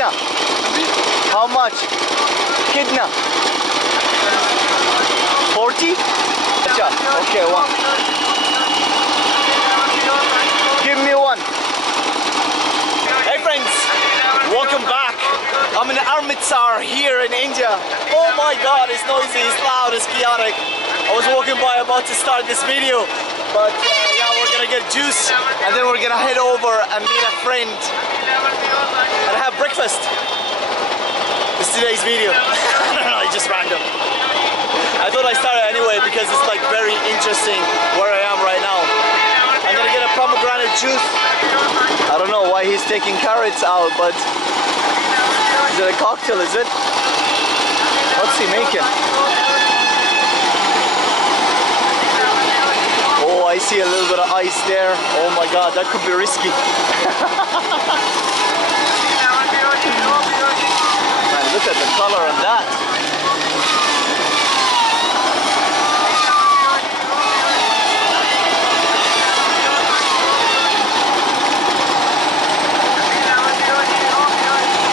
Kidna. How much? Kidna. 40? Okay, one. Give me one. Hey friends, welcome back. I'm in Amritsar here in India. Oh my god, it's noisy, it's loud, it's chaotic. I was walking by about to start this video, but yeah, we're gonna get juice and then we're gonna head over and meet a friend and have breakfast. It's today's video. I don't know, it's just random. I thought I started anyway because it's like very interesting where I am right now. I'm gonna get a pomegranate juice. I don't know why he's taking carrots out, but is it a cocktail, is it? What's he making? Oh, I see a little bit of ice there. Oh my god, that could be risky. Man, look at the color on that.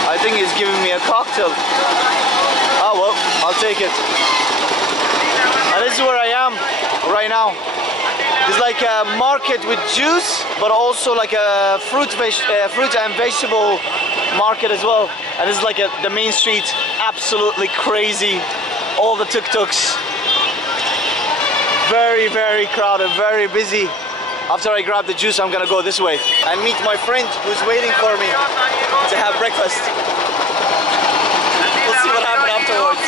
I think he's giving me a cocktail. Oh well, I'll take it. And this is where I am right now. It's like a market with juice, but also like a fruit and vegetable market as well. And this is like the main street, absolutely crazy. All the tuk-tuks. Very, very crowded, very busy. After I grab the juice, I'm gonna go this way and meet my friend who's waiting for me to have breakfast. We'll see what happens afterwards.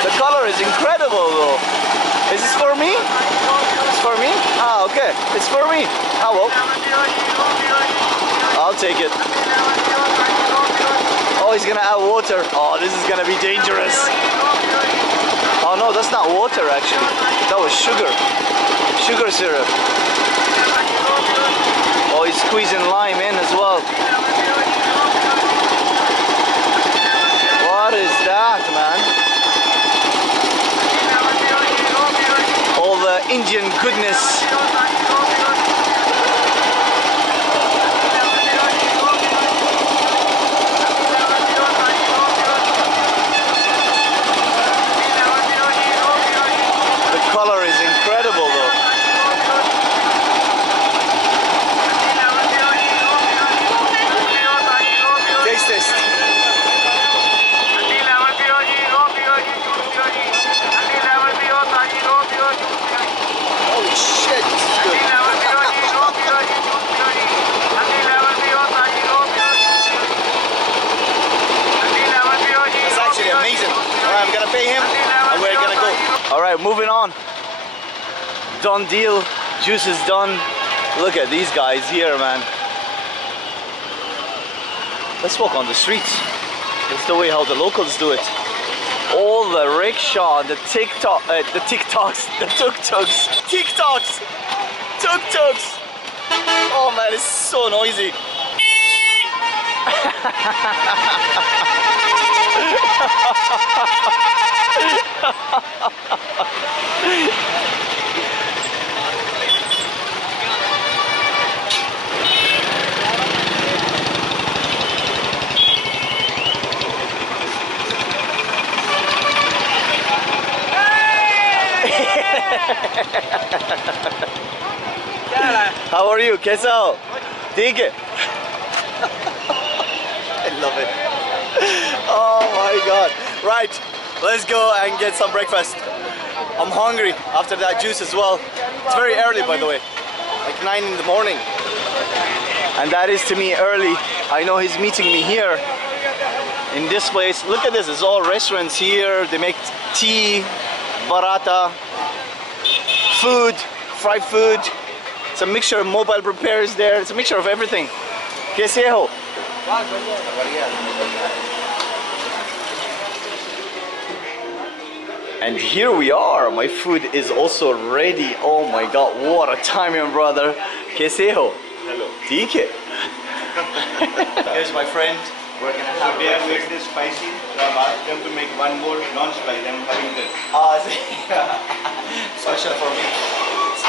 The color is incredible though. Is this for me? It's for me? Ah, okay. It's for me. Ah, well. I'll take it. Oh, he's gonna add water. Oh, this is gonna be dangerous. Oh no, that's not water actually. That was sugar. Sugar syrup. Oh, he's squeezing lime in as well. What is that, man? All the Indian goodness. Alright, moving on. Done deal. Juice is done. Look at these guys here, man. Let's walk on the streets. That's the way how the locals do it. All the rickshaw, the TikToks, the tuk-tuks. TikToks! Tuk-tuks! Oh man, it's so noisy. How are you? कैसा हो? ठीक है? I love it. Oh my god. Right, let's go and get some breakfast. I'm hungry after that juice as well. It's very early, by the way. Like 9 in the morning. And that is to me early. I know he's meeting me here in this place. Look at this, it's all restaurants here. They make tea, paratha, food, fried food. It's a mixture of mobile repairs there. It's a mixture of everything. कैसे हो? And here we are. My food is also ready. Oh my god, what a timing, brother. कैसे हो? Hello. ठीक है. Here's my friend. We're gonna have They have made this spicy, so I've asked them to make one more non-spicy. I'm having this. special for me.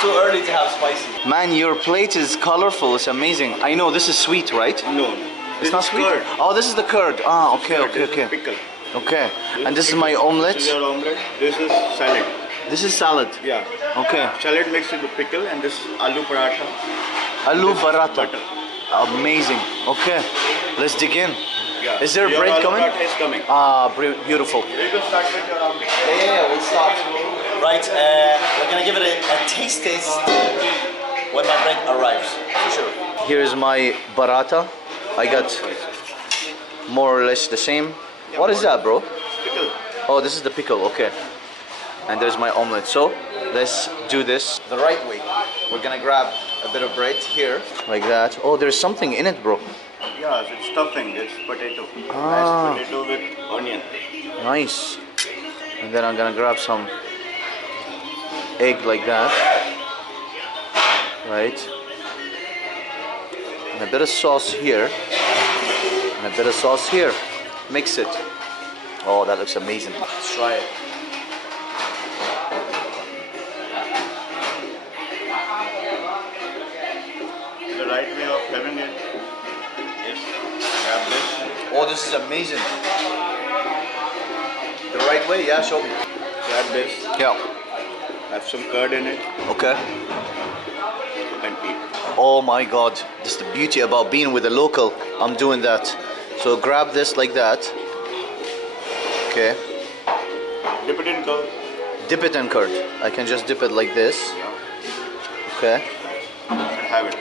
too early to have spicy. Man, your plate is colorful. It's amazing. I know this is sweet, right? No. It's not sweet. Curd. Oh, this is the curd. Ah, okay, Curd. okay, This okay. is pickle. Okay. And this is pickle. my omelette. This is your omelette. This is salad. This is salad. Yeah. Okay. Salad mixed with the pickle and this aloo paratha. Aloo This is paratha. butter. Amazing. Okay. Let's dig in. Yeah. Is there Your bread aloo coming? paratha is coming. Ah, beautiful. You can start with your omelette. Yeah, we'll start. Right, we're gonna give it a taste when my bread arrives, for sure. Here's my paratha. I got more or less the same. What is that, bro? Pickle. Oh, this is the pickle, okay. And there's my omelette. So, let's do this the right way. We're gonna grab a bit of bread here, like that. Oh, there's something in it, bro. Yeah, it's stuffing. It's potato. Ah. Mashed potato with onion. Nice. And then I'm gonna grab some egg like that. Right. And a bit of sauce here. And a bit of sauce here. Mix it. Oh, that looks amazing. Let's try it. The right way of having it is grab this. Oh, this is amazing. The right way? Yeah, show me. Grab this. Yeah. Have some curd in it Okay. and eat. Oh my God. This is the beauty about being with a local. I'm doing that. So grab this like that. Okay. Dip it in curd. Dip it in curd. I can just dip it like this. Yeah. Okay. And have it.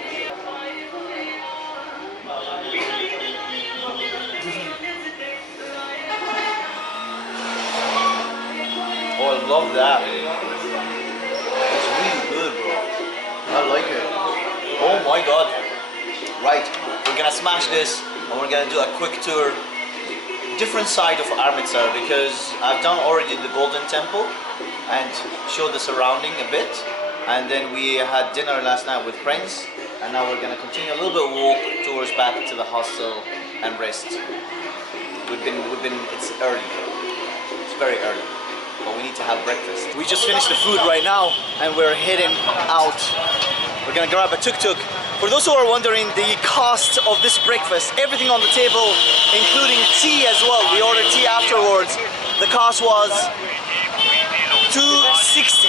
Oh, I love that. It's really good, bro. I like it. Oh my God. Right, we're gonna smash this and we're gonna do a quick tour. Different side of Amritsar because I've done already the Golden Temple and showed the surrounding a bit. And then we had dinner last night with friends. And now we're gonna continue a little bit walk towards back to the hostel and rest. It's early. It's very early. But we need to have breakfast. We just finished the food right now and we're heading out. We're gonna grab a tuk-tuk. For those who are wondering the cost of this breakfast, everything on the table, including tea as well. We ordered tea afterwards. The cost was 260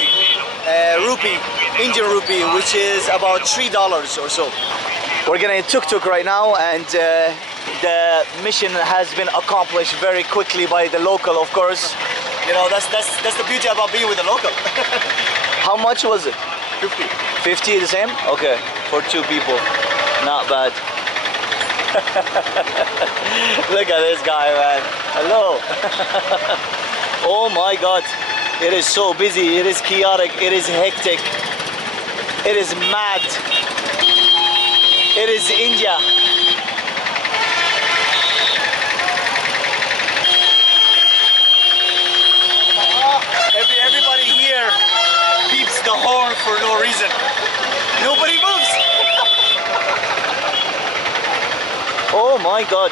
rupee, Indian rupee, which is about $3 or so. We're getting a tuk-tuk right now and the mission has been accomplished very quickly by the local, of course. You know, that's the beauty about being with a local. How much was it? 50. 50 the same? Okay, for two people. Not bad. Look at this guy, man. Hello. Oh my God. It is so busy. It is chaotic. It is hectic. It is mad. It is India. Everybody here beeps the horn for no reason. Nobody moves. Oh my God.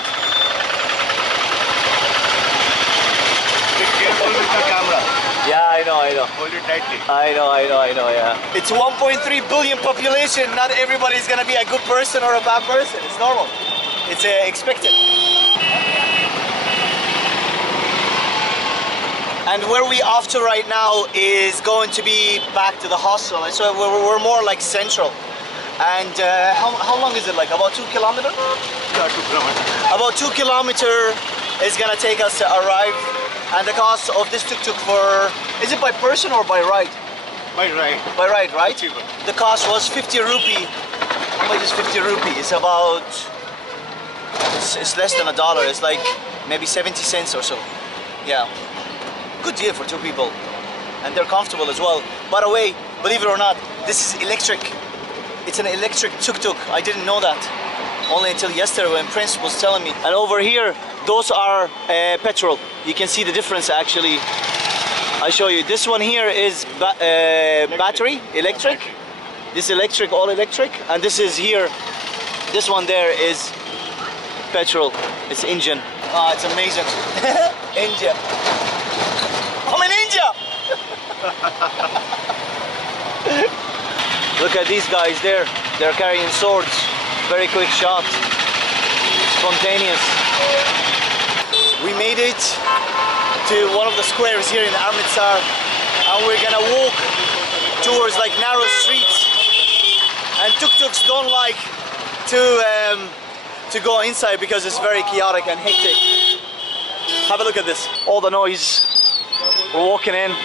Be careful with the camera. Yeah, I know. Hold it tightly. I know, yeah. It's 1.3 billion population. Not everybody's gonna be a good person or a bad person. It's normal. It's expected. And where we off to right now is going to be back to the hostel. So we're more like central. And how long is it? Like about 2 kilometers? Yeah, 2 kilometers. About 2 kilometers is gonna take us to arrive. And the cost of this tuk-tuk for, is it by person or by ride? By ride. By ride, right? Cheaper. The cost was 50 rupee. How much is 50 rupee? It's about, it's less than $1. It's like maybe 70 cents or so. Yeah. Good deal for two people. And they're comfortable as well. By the way, believe it or not, this is electric. It's an electric tuk-tuk. I didn't know that. Only until yesterday when Prince was telling me. And over here, those are petrol. You can see the difference actually. I'll show you. This one here is battery, electric. This electric, all electric. And this is here, this one there is petrol. It's engine. Ah, it's amazing. India. I'm in India! Look at these guys there. They're carrying swords. Very quick shot. Spontaneous. We made it to one of the squares here in Amritsar, and we're gonna walk towards like narrow streets. And tuk-tuks don't like to go inside because it's very chaotic and hectic. Have a look at this. All the noise. We're walking in.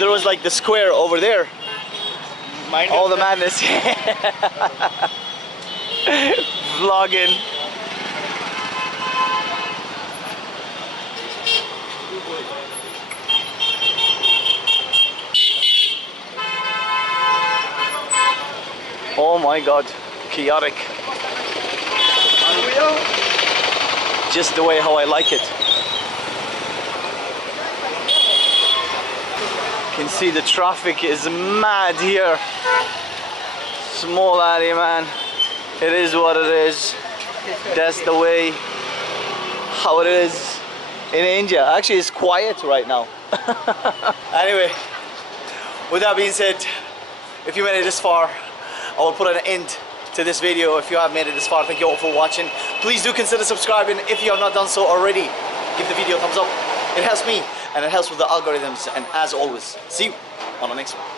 There was like the square over there. All the madness. Vlogging. Oh my god, chaotic. Just the way how I like it. You can see the traffic is mad here. Small alley, man. It is what it is. That's the way how it is in India. Actually, it's quiet right now. Anyway, with that being said, if you made it this far, I will put an end to this video. If you have made it this far, thank you all for watching. Please do consider subscribing if you have not done so already. Give the video a thumbs up. It helps me and it helps with the algorithms. And as always, see you on the next one.